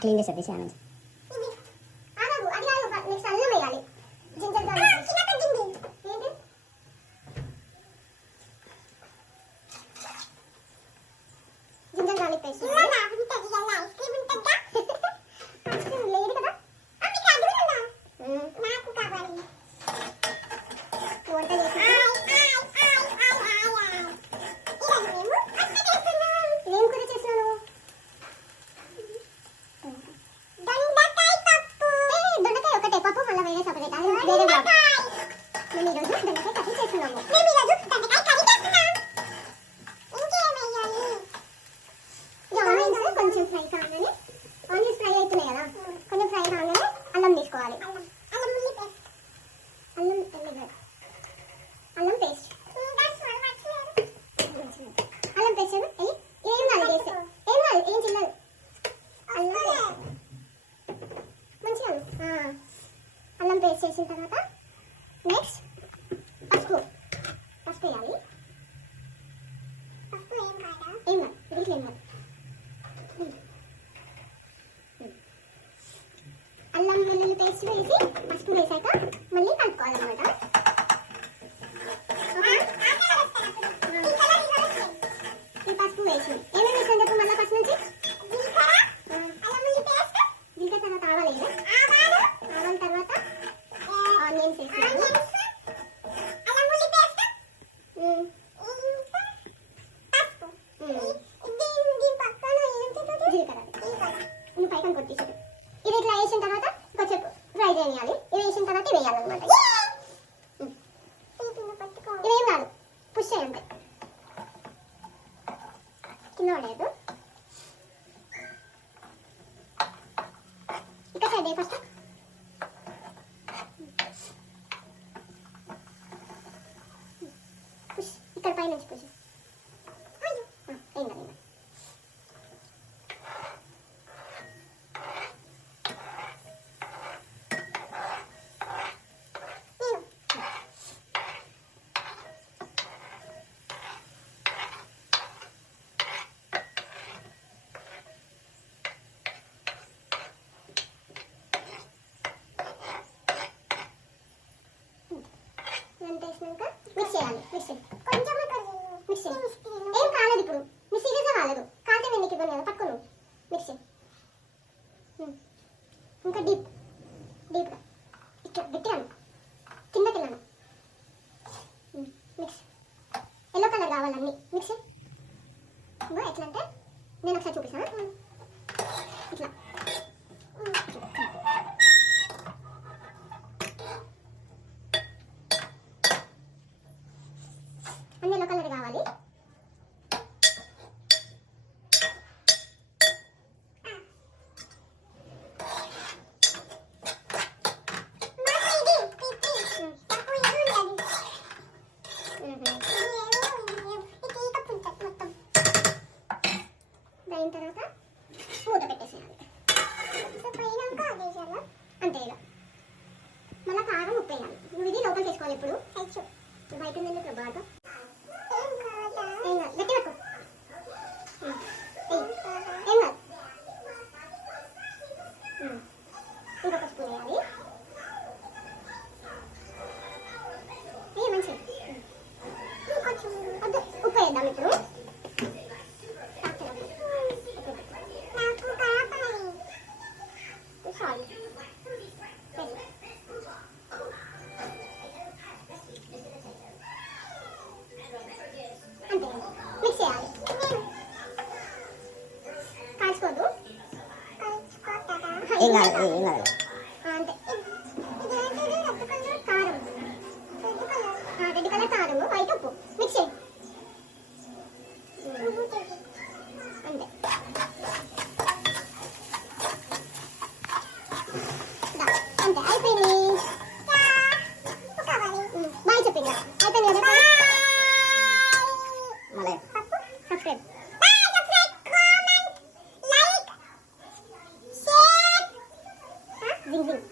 Clean చేసేది channel. Ginger garlic paste కొంచెం fry కాగానే ఆనియన్స్ ఫ్రై అవుతున్నాయి కదా, కొంచెం ఫ్రై కాగానే అల్లం తీసుకోవాలి. అల్లం పేస్ట్ అల్లం పేస్ట్ ఏం కాదు వేస్తే ఏం కాదు, ఏం చిన్నది మంచిగా అల్లం పేస్ట్ చేసిన తర్వాత నెక్స్ట్ పసుపు వేయాలి. ఏం కాదు వీటిలో ఏం కాదు. అల్లం వెల్లుల్లి పేస్ట్ వేసి పసుపు వేసాక మళ్ళీ కలుపుకోవాలన్నమాట. ఈ పసుపు వేసి ఏమేమి వేసాను చెప్పు మళ్ళీ ఫస్ట్ నుంచి. జీలకర్ర తర్వాత ఆవాలు వేయాలి. ఆవాల తర్వాత ఆనియన్స్ వేసి జీలకర్ర పైకం కొట్టేసాడు. ఇది ఇట్లా వేసిన తర్వాత కొంచెం ఫ్రై చేయాలి. ఇది వేసిన తర్వాత వేయాలన్నమాట. ఇవేం కాదు, పుష్ చేయండి కింద పడేది. ఇక్కడ సైడ్ ఫస్ట్ పుష్, ఇక్కడ పై నుంచి పుష్. ఏం కాదు వేసినాక మిక్స్ చేయాలి. మిక్స్ ఏం కాలేదు, ఇప్పుడు మీ సీరియస్గా కాలేదు. కాకపోతే నేను నీకు ఇవ్వను కదా, పట్టుకోను మిక్స్ ఇంకా డీప్గా ఇక్కడ గట్టిగా కిందకి వెళ్ళాను. మిక్స్ ఎల్లో కలర్ కావాలన్నీ మిక్స్. ఎట్లా అంటే నేను ఒకసారి చూపిస్తాను. ఇట్లా అన్ని ఎల్లో కలర్ కావాలి. దాని తర్వాత మూత పెట్టేసేయాలి. అంతే ఇక మళ్ళీ కారం ఉప్పు వేయాలి. నువ్వు ఇది లోపలికి వేసుకోవాలి. ఇప్పుడు బయట ఉంది ఇక్కడ బాగా గట్టి పట్టు. ఏం కాదు, ఇంకొక స్పూన్ వేయాలి. మంచిగా వద్దు, ఉప్పు వేద్దాం ఇప్పుడు. సారీ అంతే మిక్స్ చేయాలి. కాల్చుకోదు, ఏం కాదు అంతే. కారం, రెడ్ కలర్ కారం, వైట్ ఉప్పు మిక్స్ చేయి అంతే. అంతే అయిపోయింది. బాయ్ చెప్పింది అయిపోయింది కదా. సబ్స్క్రైబ్ జింగ్ జింగ్.